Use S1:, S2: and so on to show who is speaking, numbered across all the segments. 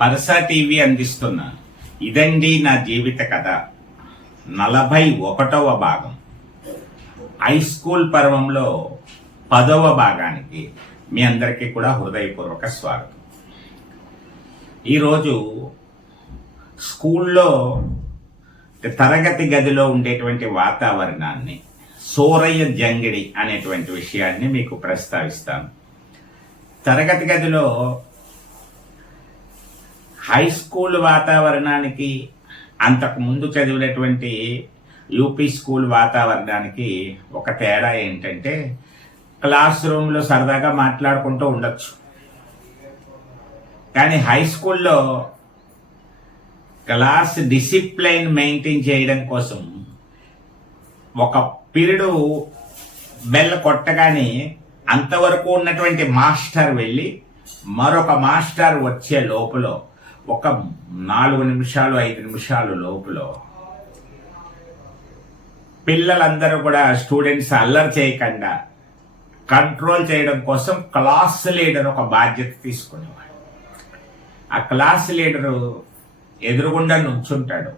S1: Parasa TV అందిస్తున్న ఇదండి నా జీవిత కథ. నలభై ఒకటవ భాగం. హై స్కూల్ పర్వంలో పదవ భాగానికి మీ అందరికీ కూడా హృదయపూర్వక స్వాగతం. ఈరోజు స్కూల్లో తరగతి గదిలో ఉండేటువంటి వాతావరణాన్ని సూరయ్య జంగిడి అనేటువంటి విషయాన్ని మీకు ప్రస్తావిస్తాను. తరగతి గదిలో హై స్కూల్ వాతావరణానికి అంతకు ముందు చదివినటువంటి యూపీ స్కూల్ వాతావరణానికి ఒక తేడా ఏంటంటే క్లాస్ రూమ్లో సరదాగా మాట్లాడుకుంటూ ఉండొచ్చు. కానీ హై స్కూల్లో క్లాస్ డిసిప్లైన్ మెయింటైన్ చేయడం కోసం ఒక పీరియడు బెల్ కొట్టగానే అంతవరకు ఉన్నటువంటి మాస్టర్ వెళ్ళి మరొక మాస్టర్ వచ్చే లోపల ఒక నాలుగు నిమిషాలు ఐదు నిమిషాలు లోపల పిల్లలందరూ కూడా స్టూడెంట్స్ అల్లరి చేయకుండా కంట్రోల్ చేయడం కోసం క్లాస్ లీడర్ ఒక బాధ్యత తీసుకునేవాడు ఆ క్లాస్ లీడరు ఎదురుగుండా నుంచుంటాడు.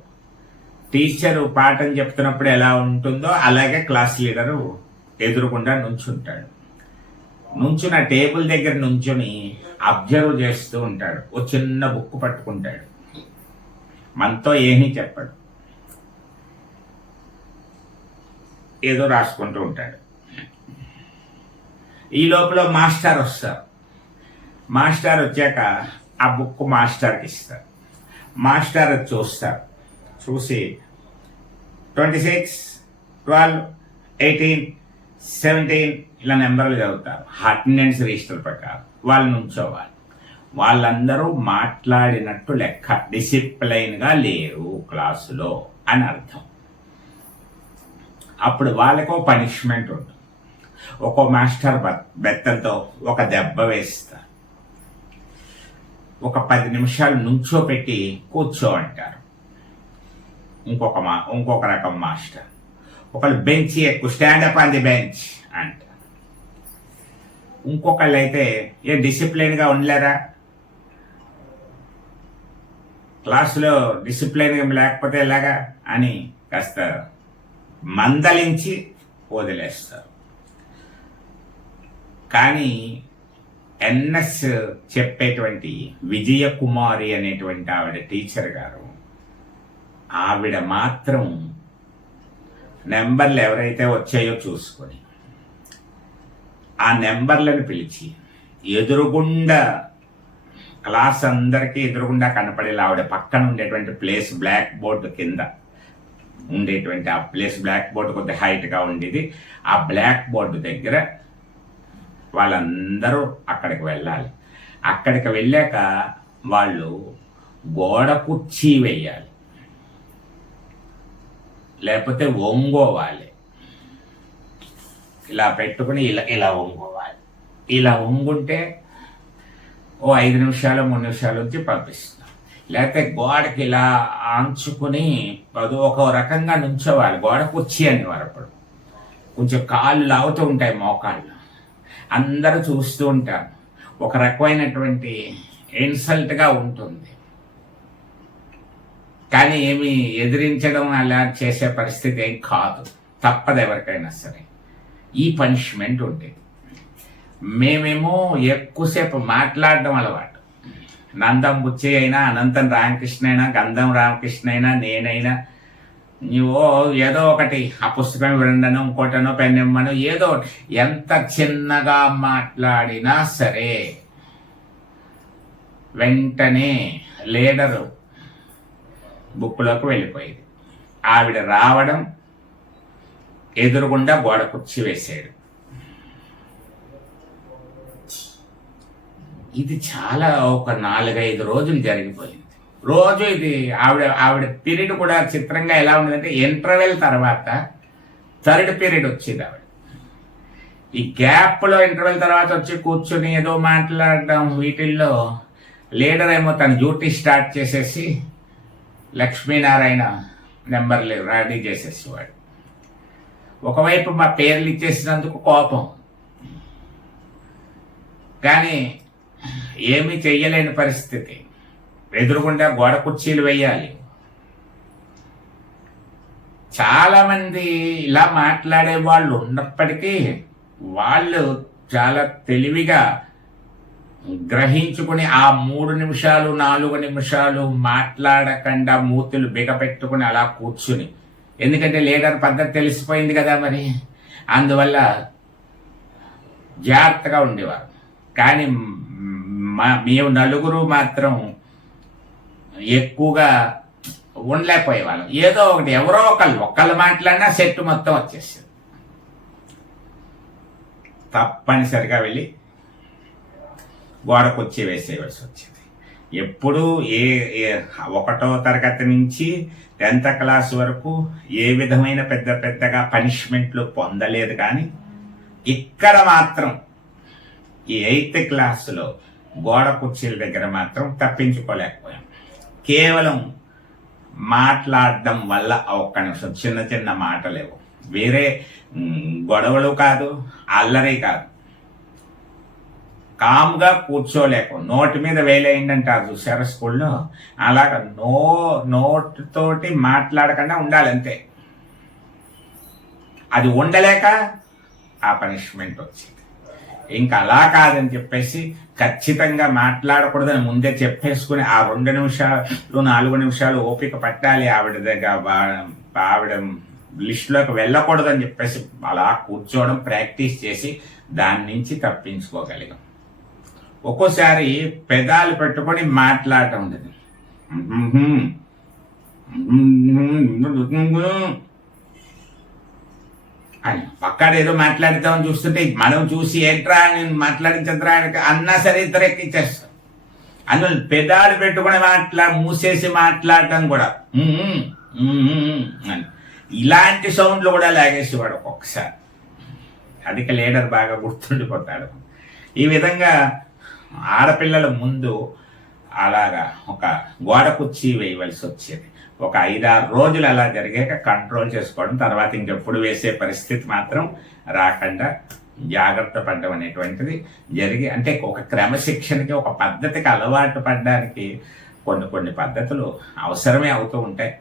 S1: టీచరు పాఠం చెప్తున్నప్పుడు ఎలా ఉంటుందో అలాగే క్లాస్ లీడరు ఎదురుగుండా నుంచుంటాడు. నుంచున్న టేబుల్ దగ్గర నుంచుని అబ్జర్వ్ చేస్తూ ఉంటాడు. ఓ చిన్న బుక్ పట్టుకుంటాడు. మనతో ఏమీ చెప్పడు. ఏదో రాసుకుంటూ ఉంటాడు. ఈ లోపల మాస్టర్ వస్తారు. మాస్టర్ వచ్చాక ఆ బుక్ మాస్టర్కి ఇస్తారు మాస్టర్ చూస్తారు చూసి twenty six twelve eighteen seventeen ఇలా నెంబర్లు చదువుతారు. అటెండెన్స్ రిజిస్టర్ ప్రకారం వాళ్ళు నుంచోవాలి. వాళ్ళందరూ మాట్లాడినట్టు లెక్క డిసిప్లైన్గా లేరు క్లాసులో అని అర్థం. అప్పుడు వాళ్ళకో పనిష్మెంట్ ఉంటుంది. ఒక్కో మాస్టర్ బ- బెత్తంతో ఒక దెబ్బ వేస్తారు. ఒక పది నిమిషాలు నుంచో పెట్టి కూర్చో అంటారు ఇంకొక మా ఇంకొక రకం మాస్టర్. ఒకళ్ళు బెంచ్ ఎక్కువ స్టాండప్ ఆన్ ది బెంచ్ అంటారు. ఇంకొకళ్ళు అయితే ఏ డిసిప్లిన్గా ఉండలేరా క్లాసులో డిసిప్లిన్ లేకపోతే ఎలాగా? అని కాస్త మందలించి వదిలేస్తారు. కానీ ఎన్ఎస్ చెప్పేటువంటి విజయకుమారి అనేటువంటి ఆవిడ టీచర్ గారు ఆవిడ మాత్రం నెంబర్లు ఎవరైతే వచ్చాయో చూసుకొని ఆ నెంబర్లను పిలిచి ఎదురుగుండా క్లాస్ అందరికీ ఎదురుగుండా కనపడేలా ఆవిడ పక్కన ఉండేటువంటి ప్లేస్ బ్లాక్ బోర్డు కింద ఉండేటువంటి ఆ ప్లేస్ బ్లాక్ బోర్డు కొద్ది హైట్గా ఉండేది. ఆ బ్లాక్ బోర్డు దగ్గర వాళ్ళందరూ అక్కడికి వెళ్ళాలి. అక్కడికి వెళ్ళాక వాళ్ళు గోడ కుర్చీ వేయాలి. లేకపోతే ఒంగోవాలి ఇలా పెట్టుకుని ఇలా ఇలా ఒంగోవాలి ఇలా ఒంగుంటే ఓ ఐదు నిమిషాలు మూడు నిమిషాలు వచ్చి పంపిస్తున్నాం లేకపోతే గోడకి ఇలా ఆంచుకుని అది ఒక రకంగా నుంచోవాలి. గోడ కుర్చీ అనేవారు అప్పుడు కొంచెం కాళ్ళు లాగుతూ ఉంటాయి మోకాళ్ళు. అందరూ చూస్తూ ఉంటారు. ఒక రకమైనటువంటి ఇన్సల్ట్గా ఉంటుంది. కానీ ఏమి ఎదిరించడం అలా చేసే పరిస్థితి ఏం కాదు. తప్పదు ఎవరికైనా సరే. ఈ పనిష్మెంట్ ఉండేది మేమేమో ఎక్కువసేపు మాట్లాడడం అలవాటు. నందం బుచ్చి అయినా అనంతం రామకృష్ణ అయినా గంధం రామకృష్ణ అయినా నేనైనా నువ్వు ఏదో ఒకటి. ఆ పుస్తకం వినడనో ఇంకోటనో పెన్నెమ్మను ఏదో ఒకటి. ఎంత చిన్నగా మాట్లాడినా సరే వెంటనే లీడరు బుక్కులోకి వెళ్ళిపోయేది. ఆవిడ రావడం ఎదురుగుండా గోడ కుర్చీ వేసాడు ఇది చాలా ఒక నాలుగైదు రోజులు జరిగిపోయింది. రోజు ఇది ఆవిడ ఆవిడ పీరియడ్ కూడా చిత్రంగా ఎలా ఉండదంటే ఇంటర్వెల్ తర్వాత థర్డ్ పీరియడ్ వచ్చేది ఆవిడ. ఈ గ్యాప్లో ఇంటర్వెల్ తర్వాత వచ్చి కూర్చుని ఏదో మాట్లాడడం వీటిల్లో లీడర్ ఏమో తన డ్యూటీ స్టార్ట్ చేసేసి లక్ష్మీనారాయణ నెంబర్లు రెడీ చేసేసేవాడు. ఒకవైపు మా పేర్లు ఇచ్చేసినందుకు కోపం. కానీ ఏమీ చెయ్యలేని పరిస్థితి. ఎదురుగుండా గోడ కుర్చీలు వేయాలి. చాలామంది ఇలా మాట్లాడే వాళ్ళు ఉన్నప్పటికీ వాళ్ళు చాలా తెలివిగా గ్రహించుకుని ఆ మూడు నిమిషాలు నాలుగు నిమిషాలు మాట్లాడకుండా మూతులు బిగపెట్టుకుని అలా కూర్చుని. ఎందుకంటే లీడర్ పద్ధతి తెలిసిపోయింది కదా మరి. అందువల్ల జాగ్రత్తగా ఉండేవారు. కానీ మా మేము నలుగురు మాత్రం ఎక్కువగా ఉండలేకపోయేవాళ్ళం. ఏదో ఒకటి ఎవరో ఒకళ్ళు ఒక్కళ్ళు మాట్లాడినా సెట్ మొత్తం వచ్చేసింది. తప్పనిసరిగా వెళ్ళి గోడకు వచ్చి వేసేయవలసి వచ్చింది. ఎప్పుడు ఏ ఏ- ఒకటో తరగతి నుంచి టెన్త్ క్లాస్ వరకు ఏ విధమైన పెద్ద పెద్దగా పనిష్మెంట్లు పొందలేదు కానీ ఇక్కడ మాత్రం ఈ ఎయిత్ క్లాసులో గోడ కుర్చీల దగ్గర మాత్రం తప్పించుకోలేకపోయాం. కేవలం మాట్లాడడం వల్ల ఒక్క నిమిషం చిన్న చిన్న మాటలేవు. వేరే గొడవలు కాదు అల్లరి కాదు. కామ్గా కూర్చోలేకు. నోటి మీద వేలేయండి అంటారు చూసారా స్కూల్లో? అలాగ నో నోటితోటి మాట్లాడకుండా ఉండాలి అంతే. అది ఉండలేక ఆ పనిష్మెంట్ వచ్చింది. ఇంకా అలా కాదని చెప్పేసి ఖచ్చితంగా మాట్లాడకూడదని ముందే చెప్పేసుకుని ఆ రెండు నిమిషాలు నాలుగు నిమిషాలు ఓపిక పట్టాలి ఆవిడ దగ్గర ఆవిడ లిస్టులోకి వెళ్ళకూడదని చెప్పేసి అలా కూర్చోవడం ప్రాక్టీస్ చేసి దాని నుంచి తప్పించుకోగలిగాం. ఒక్కోసారి పెదాలు పెట్టుకొని మాట్లాడటం ఉండదు. అని. పక్కడేదో ఏదో మాట్లాడతామని చూస్తుంటే మనం చూసి ఏంట్రా నేను మాట్లాడించద్రా అన్నా సరే ఇద్దరు ఎక్కించేస్తాం అందులో పెదాలు పెట్టుకుని మాట్లా మూసేసి మాట్లాడటం కూడా. అని. ఇలాంటి సౌండ్లు కూడా లాగేసేవాడు ఒక్కొక్కసారి. అధిక లీడర్ బాగా గుర్తుండిపోతాడు. ఈ విధంగా ఆడపిల్లల ముందు అలాగా ఒక గోడ కుర్చీ వేయవలసి వచ్చేది. ఒక ఐదారు రోజులు అలా జరిగాక కంట్రోల్ చేసుకోవడం తర్వాత ఇంకెప్పుడు వేసే పరిస్థితి మాత్రం రాకుండా జాగ్రత్త పడడం అనేటువంటిది జరిగి అంటే ఒక క్రమశిక్షణకి ఒక పద్ధతికి అలవాటు పడడానికి కొన్ని కొన్ని పద్ధతులు అవసరమే అవుతూ ఉంటాయి.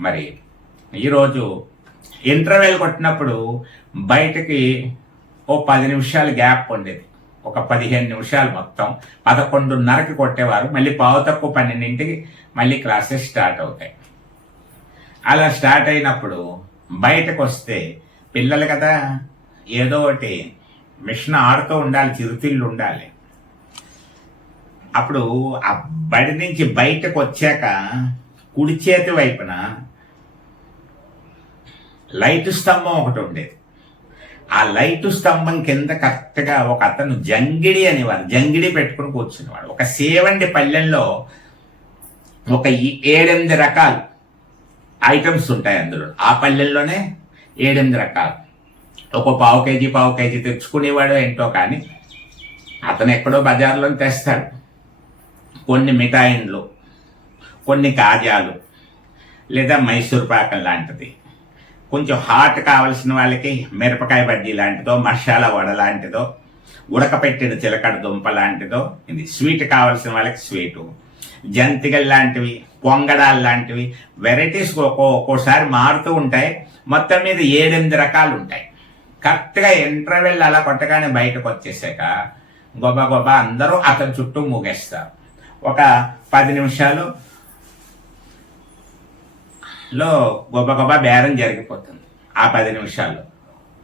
S1: మరి ఈరోజు ఇంటర్వెల్ కొట్టినప్పుడు బయటకి ఓ పది నిమిషాలు గ్యాప్ ఉండేది. ఒక పదిహేను నిమిషాలు మొత్తం. పదకొండున్నరకి కొట్టేవారు. మళ్ళీ పావు తక్కువ పన్నెండింటికి మళ్ళీ క్లాసెస్ స్టార్ట్ అవుతాయి. అలా స్టార్ట్ అయినప్పుడు బయటకు వస్తే పిల్లలు కదా ఏదో ఒకటి మిషన్ ఆడుతూ ఉండాలి చిరుతిళ్ళు ఉండాలి. అప్పుడు ఆ బడి నుంచి బయటకు వచ్చాక కుడి చేతి వైపున లైట్ స్తంభం ఒకటి ఉండేది. ఆ లైట్ స్తంభం కింద కరెక్ట్గా ఒక అతను జంగిడి అనేవారు జంగిడి పెట్టుకుని కూర్చునేవాడు. ఒక సేవండి పల్లెల్లో ఒక ఏడెనిమిది రకాలు ఐటమ్స్ ఉంటాయి అందులో. ఆ పల్లెల్లోనే ఏడెనిమిది రకాలు. ఒక పావు కేజీ పావు కేజీ తెచ్చుకునేవాడు ఏంటో కానీ అతను ఎక్కడో బజార్లో తెస్తాడు. కొన్ని మిఠాయిన్లు కొన్ని కాజాలు లేదా మైసూర్ పాకం లాంటిది. కొంచెం హాట్ కావలసిన వాళ్ళకి మిరపకాయ బజ్జీ లాంటిదో మసాలా వడ లాంటిదో ఉడకపెట్టిన చిలకడ దుంప లాంటిదో ఇది స్వీట్ కావలసిన వాళ్ళకి స్వీటు. జంతికలు లాంటివి పొంగడాలు లాంటివి వెరైటీస్ ఒక్కో ఒక్కోసారి మారుతూ ఉంటాయి. మొత్తం మీద ఏడెనిమిది రకాలు ఉంటాయి కరెక్ట్గా ఇంటర్వెల్ అలా కొట్టగానే బయటకు వచ్చేసాక గొబ్బ గొప్ప అందరూ అతని చుట్టూ మూగేస్తారు. ఒక పది నిమిషాలు లో గొప్ప గొప్ప బేరం జరిగిపోతుంది. ఆ పది నిమిషాల్లో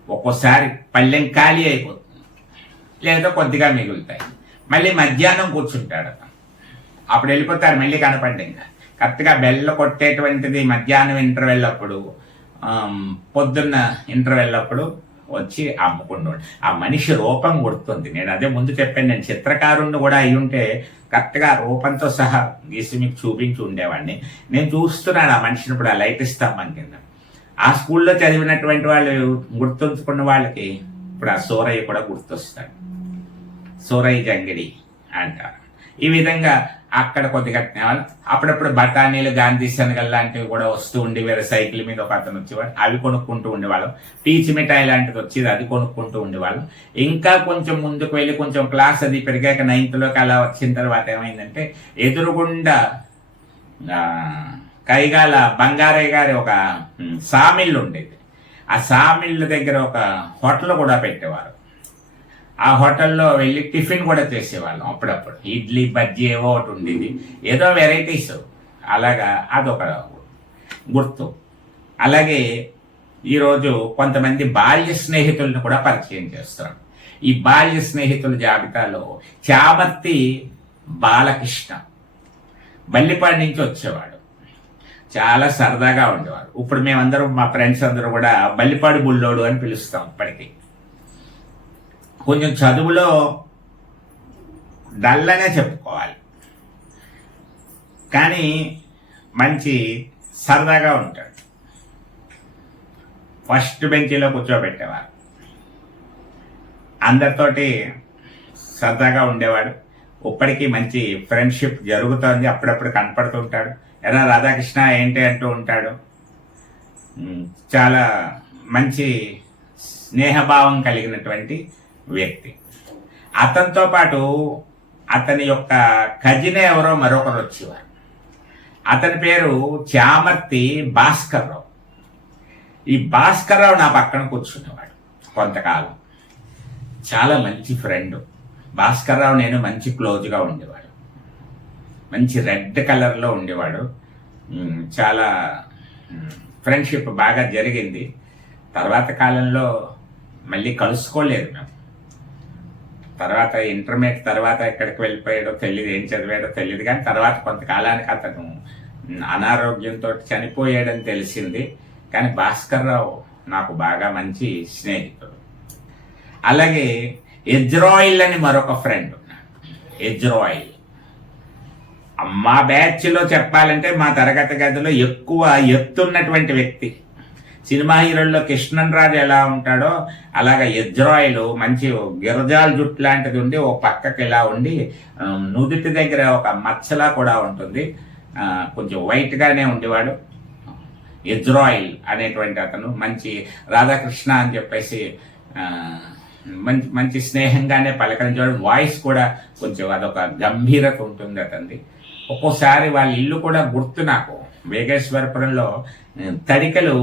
S1: ఒక్కోసారి పళ్ళెం ఖాళీ అయిపోతుంది. లేదా కొద్దిగా మిగులుతాయి. మళ్ళీ మధ్యాహ్నం కూర్చుంటాడు అతను. అప్పుడు వెళ్ళిపోతారు మళ్ళీ కనపడ్డ ఇంకా కరెక్ట్గా బెల్ల కొట్టేటువంటిది మధ్యాహ్నం ఇంటర్వెల్ అప్పుడు పొద్దున్న ఇంటర్వెల్ అప్పుడు వచ్చి అమ్ముకున్నాడు ఆ మనిషి రూపం గుర్తుంది. నేను అదే ముందు చెప్పాను నేను చిత్రకారుణ్ణి కూడా అయి ఉంటే కరెక్ట్గా రూపంతో సహా గీసి మీకు చూపించి ఉండేవాడిని. నేను చూస్తున్నాను ఆ మనిషిని ఇప్పుడు ఆ లైట్ ఇస్తామని కింద. ఆ స్కూల్లో చదివినటువంటి వాళ్ళు గుర్తుంచుకున్న వాళ్ళకి ఇప్పుడు ఆ సూరయ్య కూడా గుర్తొస్తాడు. సూరయ్య జంగిడి అంటారు. ఈ విధంగా అక్కడ కొద్దిగా తినేవాళ్ళు అప్పుడప్పుడు బఠానీలు గాంధీ శనగలు లాంటివి కూడా వస్తూ ఉండేవారు సైకిల్ మీద ఒక అతను వచ్చేవాడు. అవి కొనుక్కుంటూ ఉండేవాళ్ళం. పీచి మిఠాయి లాంటిది వచ్చేది అది కొనుక్కుంటూ ఉండేవాళ్ళం. ఇంకా కొంచెం ముందుకు వెళ్ళి కొంచెం క్లాస్ అది పెరిగాక నైన్త్లోకి అలా వచ్చిన తర్వాత ఏమైందంటే ఎదురుగుండా కైగాల బంగారయ్య గారి ఒక సామిళ్ళు సామిల్లు ఉండేది. ఆ సామిళ్ళ దగ్గర ఒక హోటల్ కూడా పెట్టేవారు. ఆ హోటల్లో వెళ్ళి టిఫిన్ కూడా చేసేవాళ్ళం అప్పుడప్పుడు. ఇడ్లీ బజ్జీ ఏవో ఒకటి ఉండేది. ఏదో వెరైటీస్. అలాగా అదొక గుర్తు. అలాగే ఈరోజు కొంతమంది బాల్య స్నేహితులను కూడా పరిచయం చేస్తున్నాం. ఈ బాల్య స్నేహితుల జాబితాలో చామర్తి బాలకృష్ణ బల్లిపాడి నుంచి వచ్చేవాడు. చాలా సరదాగా ఉండేవాడు ఇప్పుడు మేమందరం మా ఫ్రెండ్స్ అందరూ కూడా బల్లిపాడు బుల్లోడు అని పిలుస్తాం ఇప్పటికీ. కొంచెం చదువులో డల్లనే చెప్పుకోవాలి. కానీ మంచి సరదాగా ఉంటాడు. ఫస్ట్ బెంచీలో కూర్చోబెట్టేవారు. అందరితోటి సరదాగా ఉండేవాడు. ఇప్పటికీ మంచి ఫ్రెండ్షిప్ జరుగుతోంది. అప్పుడప్పుడు కనపడుతుంటాడు. ఎరా రాధాకృష్ణ ఏంటి అంటూ ఉంటాడు. చాలా మంచి స్నేహభావం కలిగినటువంటి వ్యక్తి. అతనితో పాటు అతని యొక్క కజిన్ ఎవరో మరొకరు వచ్చేవారు. అతని పేరు చామర్తి భాస్కర్రావు. ఈ భాస్కర్రావు నా పక్కన కూర్చునేవాడు కొంతకాలం. చాలా మంచి ఫ్రెండ్. భాస్కర్రావు నేను మంచి క్లోజ్గా ఉండేవాడు. మంచి రెడ్ కలర్లో ఉండేవాడు. చాలా ఫ్రెండ్షిప్ బాగా జరిగింది. తర్వాత కాలంలో మళ్ళీ కలుసుకోలేదు మేము. తర్వాత ఇంటర్మీడియట్ తర్వాత ఎక్కడికి వెళ్ళిపోయాడో తెలియదు ఏం చదివాడో తెలియదు కానీ తర్వాత కొంతకాలానికి అతను అనారోగ్యంతో చనిపోయాడని తెలిసింది. కానీ భాస్కర్ రావు నాకు బాగా మంచి స్నేహితుడు. అలాగే ఎజ్రాయిల్ అని మరొక ఫ్రెండ్ ఎజ్రాయిల్. మా బ్యాచ్లో చెప్పాలంటే మా తరగతి గదిలో ఎక్కువ ఎత్తున్నటువంటి వ్యక్తి. సినిమా హీరోల్లో కృష్ణన్ రాజు ఎలా ఉంటాడో అలాగ ఎజ్రాయిలు మంచి గిరజాల జుట్టు లాంటిది ఉండి ఓ పక్కకి ఇలా ఉండి నుదుటి దగ్గర ఒక మచ్చలా కూడా ఉంటుంది. కొంచెం వైట్గానే ఉండేవాడు. ఎజ్రాయిల్ అనేటువంటి అతను మంచి రాధాకృష్ణ అని చెప్పేసి మంచి మంచి స్నేహంగానే పలకరించేవాడు. వాయిస్ కూడా కొంచెం అదొక గంభీరత ఉంటుంది అతనిది. ఒక్కోసారి వాళ్ళ ఇల్లు కూడా గుర్తు నాకు. వేగేశ్వరపురంలో తడికలు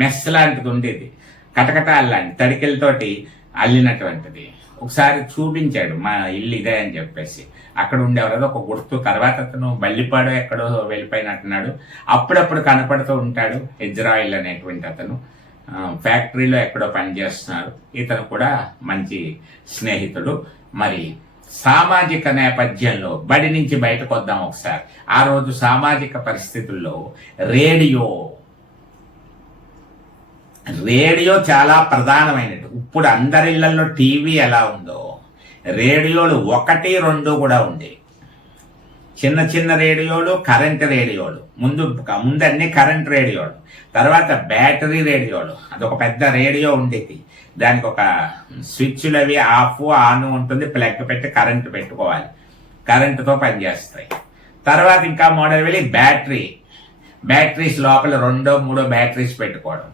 S1: మెస్ లాంటిది ఉండేది. కటకటాలు లాంటి తడికలతోటి అల్లినటువంటిది. ఒకసారి చూపించాడు మా ఇల్లు ఇదే అని చెప్పేసి. అక్కడ ఉండేవారు ఒక గుర్తు. తర్వాత అతను బల్లిపాడు ఎక్కడో వెళ్ళిపోయినట్టున్నాడు. అప్పుడప్పుడు కనపడుతూ ఉంటాడు ఇజ్రాయిల్ అనేటువంటి అతను. ఫ్యాక్టరీలో ఎక్కడో పనిచేస్తున్నారు ఇతను కూడా మంచి స్నేహితుడు. మరి సామాజిక నేపథ్యంలో బడి నుంచి బయటకు వద్దాం ఒకసారి. ఆ రోజు సామాజిక పరిస్థితుల్లో రేడియో రేడియో చాలా ప్రధానమైనది. ఇప్పుడు అందరిళ్ళలో టీవీ ఎలా ఉందో రేడియోలు ఒకటి రెండు కూడా ఉండేవి చిన్న చిన్న రేడియోలు కరెంట్ రేడియోలు. ముందు ముందు అన్ని కరెంట్ రేడియోలు. తర్వాత బ్యాటరీ రేడియోలు. అదొక పెద్ద రేడియో ఉండేది. దానికి ఒక స్విచ్లు అవి ఆఫ్ ఆన్ ఉంటుంది. ప్లగ్ పెట్టి కరెంట్ పెట్టుకోవాలి. కరెంటుతో పనిచేస్తాయి. తర్వాత ఇంకా మోడల్ వెళ్ళి బ్యాటరీ. బ్యాటరీస్ లోపల రెండో మూడో బ్యాటరీస్ పెట్టుకోవడం.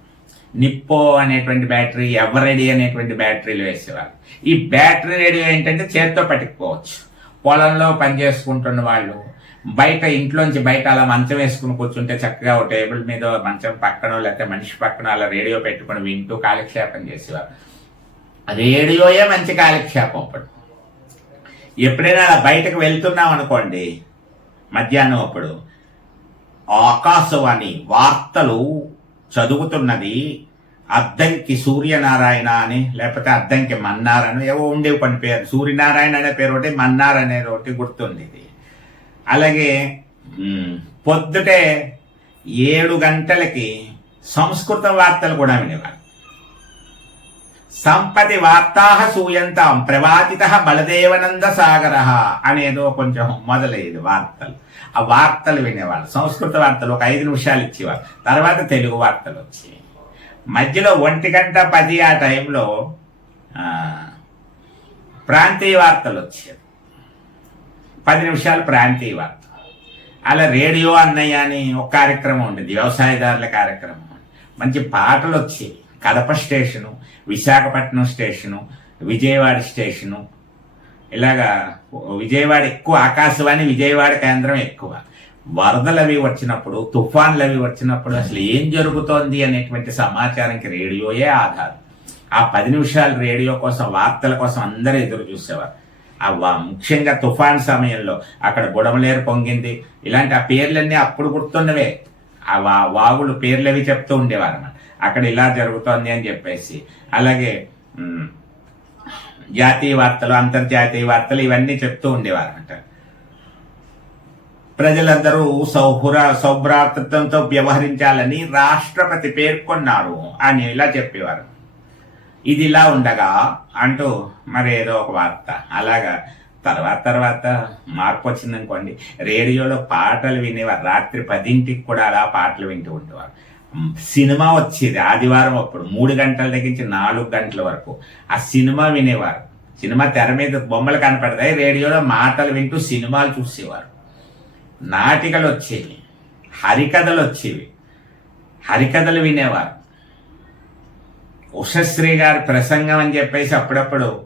S1: నిప్పో అనేటువంటి బ్యాటరీ ఎవరెడీ అనేటువంటి బ్యాటరీలు వేసేవారు ఈ బ్యాటరీ రేడియో ఏంటంటే చేత్తో పట్టుకుపోవచ్చు. పొలంలో పని చేసుకుంటున్న వాళ్ళు బయట ఇంట్లోంచి బయట అలా మంచం వేసుకుని కూర్చుంటే చక్కగా ఒక టేబుల్ మీద మంచం పక్కన లేకపోతే మనిషి పక్కన అలా రేడియో పెట్టుకుని వింటూ కాలక్షేపం చేసేవారు. రేడియోయే మంచి కాలక్షేపం అప్పుడు. ఎప్పుడైనా అలా బయటకు వెళ్తున్నాం అనుకోండి మధ్యాహ్నం అప్పుడు ఆకాశవాణి వార్తలు చదువుతున్నది అద్దంకి సూర్యనారాయణ అని లేకపోతే అద్దంకి మన్నార్ అని ఏవో ఉండేవి కొన్ని పేరు. సూర్యనారాయణ అనే పేరు ఒకటి మన్నార్ అనేది ఒకటి గుర్తుండేది. అలాగే పొద్దుటే ఏడు గంటలకి సంస్కృత వార్తలు కూడా వినేవారు. సంపతి వార్తా సూయంతాం ప్రవాతిత బలదేవనంద సాగర అనేదో కొంచెం మొదలయ్యేది వార్తలు. ఆ వార్తలు వినేవాళ్ళు. సంస్కృత వార్తలు ఒక ఐదు నిమిషాలు ఇచ్చేవారు తర్వాత తెలుగు వార్తలు వచ్చేవి. మధ్యలో ఒంటి గంట పది ఆ టైంలో ప్రాంతీయ వార్తలు వచ్చేవి పది నిమిషాలు ప్రాంతీయ వార్త. అలా రేడియో అన్నయ్య అని ఒక కార్యక్రమం ఉండేది వ్యవసాయదారుల కార్యక్రమం మంచి పాటలు వచ్చేవి Kadapa station Visakhapatnam station Vijayawada station. ఇలాగా విజయవాడ ఎక్కువ ఆకాశవాణి విజయవాడ కేంద్రం ఎక్కువ. వరదలు అవి వచ్చినప్పుడు తుఫాన్లు అవి వచ్చినప్పుడు అసలు ఏం జరుగుతోంది అనేటువంటి సమాచారానికి రేడియోయే ఆధారం. ఆ పది నిమిషాలు రేడియో కోసం వార్తల కోసం అందరూ ఎదురు చూసేవారు. ఆ ముఖ్యంగా తుఫాన్ సమయంలో అక్కడ బుడమలేరు పొంగింది. ఇలాంటి ఆ పేర్లన్నీ అప్పుడు గుర్తున్నవే ఆ వాగులు పేర్లు అవి చెప్తూ ఉండేవారు అన్నమాట. అక్కడ ఇలా జరుగుతోంది అని చెప్పేసి. అలాగే జాతీయ వార్తలు అంతర్జాతీయ వార్తలు ఇవన్నీ చెప్తూ ఉండేవారు అంటారు ప్రజలందరూ సౌహుర సౌభ్రాతృత్వంతో వ్యవహరించాలని రాష్ట్రపతి పేర్కొన్నారు అని ఇలా చెప్పేవారు. ఇది ఇలా ఉండగా అంటూ మరి ఏదో ఒక వార్త. అలాగా తర్వాత తర్వాత మార్పు వచ్చిందనుకోండి రేడియోలో పాటలు వినేవారు. రాత్రి పదింటికి కూడా అలా పాటలు వింటూ ఉండేవారు. సినిమా వచ్చేది ఆదివారం అప్పుడు. మూడు గంటల దగ్గర నుంచి నాలుగు గంటల వరకు ఆ సినిమా వినేవారు. సినిమా తెర మీద బొమ్మలు కనపడతాయి. రేడియోలో మాటలు వింటూ సినిమాలు చూసేవారు. నాటికలు వచ్చేవి హరికథలు వచ్చేవి హరికథలు వినేవారు. ఉషశ్రీ గారి ప్రసంగం అని చెప్పేసి అప్పుడప్పుడు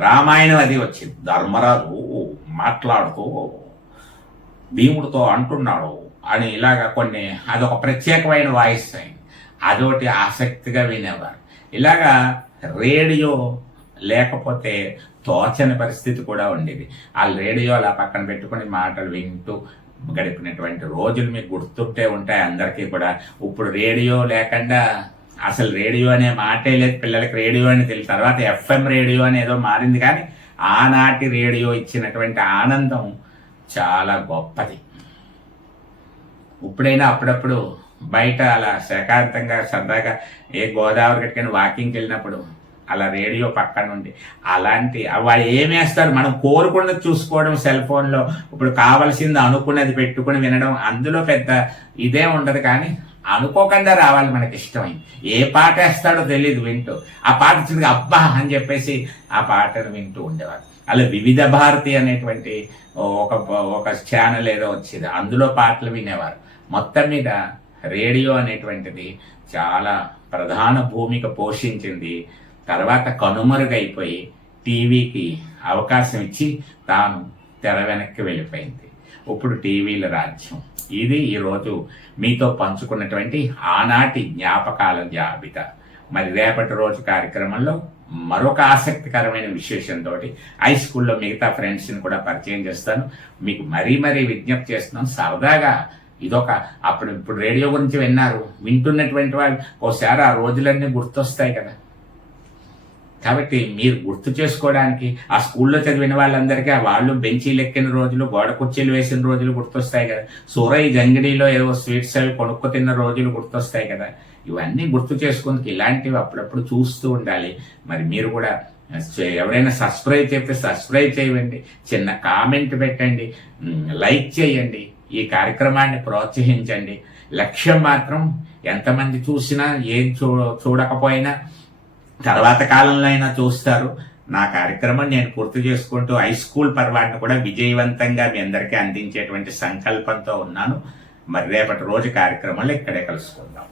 S1: రామాయణం అది వచ్చింది. ధర్మరాజు మాట్లాడుతూ భీముడితో అంటున్నాడు అని ఇలాగ కొన్ని అదొక ప్రత్యేకమైన వాయిస్ అయింది అదొకటి ఆసక్తిగా వినేవారు. ఇలాగా రేడియో లేకపోతే తోచని పరిస్థితి కూడా ఉండేది. ఆ రేడియో అలా పక్కన పెట్టుకుని మాటలు వింటూ గడిపినటువంటి రోజులు మీకు గుర్తుంటే ఉంటాయి అందరికీ కూడా. ఇప్పుడు రేడియో లేకుండా అసలు రేడియో అనే మాటే లేదు. పిల్లలకి రేడియో అని తెలియదు తర్వాత ఎఫ్ఎం రేడియో అని ఏదో మారింది కానీ ఆనాటి రేడియో ఇచ్చినటువంటి ఆనందం చాలా గొప్పది. ఇప్పుడైనా అప్పుడప్పుడు బయట అలా శాకాంతంగా సరదాగా ఏ గోదావరి కట్టుకొని వాకింగ్కి వెళ్ళినప్పుడు అలా రేడియో పక్కన నుండి అలాంటి వాళ్ళు ఏం వేస్తారు మనం కోరుకున్నది చూసుకోవడం సెల్ ఫోన్లో. ఇప్పుడు కావాల్సింది అనుకున్నది పెట్టుకుని వినడం అందులో పెద్ద ఇదే ఉండదు కానీ అనుకోకుండా రావాలి మనకి ఇష్టమైంది. ఏ పాట వేస్తాడో తెలియదు వింటూ. ఆ పాట వచ్చింది అబ్బా అని చెప్పేసి ఆ పాటను వింటూ ఉండేవారు. అలా వివిధ భారతి అనేటువంటి ఒక ఒక ఛానల్ ఏదో వచ్చేది. అందులో పాటలు వినేవారు. మొత్తం మీద రేడియో అనేటువంటిది చాలా ప్రధాన భూమిక పోషించింది తర్వాత కనుమరుగైపోయి టీవీకి అవకాశం ఇచ్చి తాను తెర వెనక్కి వెళ్ళిపోయింది. ఇప్పుడు టీవీల రాజ్యం. ఇది ఈరోజు మీతో పంచుకున్నటువంటి ఆనాటి జ్ఞాపకాల జాబితా. మరి రేపటి రోజు కార్యక్రమంలో మరొక ఆసక్తికరమైన విశేషంతో హై స్కూల్లో మిగతా ఫ్రెండ్స్ని కూడా పరిచయం చేస్తాను. మీకు మరీ మరీ విజ్ఞప్తి చేస్తున్నాను. సరదాగా ఇదొక అప్పుడు ఇప్పుడు రేడియో గురించి విన్నారు. వింటున్నటువంటి వాళ్ళు ఓసారి ఆ రోజులన్నీ గుర్తొస్తాయి కదా. కాబట్టి మీరు గుర్తు చేసుకోవడానికి ఆ స్కూల్లో చదివిన వాళ్ళందరికీ ఆ వాళ్ళు బెంచీలు ఎక్కిన రోజులు గోడ కుర్చీలు వేసిన రోజులు గుర్తొస్తాయి కదా. సూరయ్య జంగిడిలో ఏవో స్వీట్స్ అవి కొనుక్కు తిన్న రోజులు గుర్తొస్తాయి కదా. ఇవన్నీ గుర్తు చేసుకుందుకు ఇలాంటివి అప్పుడప్పుడు చూస్తూ ఉండాలి. మరి మీరు కూడా ఎవరైనా సబ్స్క్రైబ్ చేస్తే సబ్స్క్రైబ్ చేయండి. చిన్న కామెంట్ పెట్టండి. లైక్ చేయండి. ఈ కార్యక్రమాన్ని ప్రోత్సహించండి. లక్ష్యం మాత్రం ఎంతమంది చూసినా ఏం చూ చూడకపోయినా తర్వాత కాలంలో అయినా చూస్తారు. నా కార్యక్రమం నేను పూర్తి చేసుకుంటూ హై స్కూల్ పర్వాన్ని కూడా విజయవంతంగా మీ అందరికీ అందించేటువంటి సంకల్పంతో ఉన్నాను. మరి రేపటి రోజు కార్యక్రమంలో ఇక్కడే కలుసుకుందాం.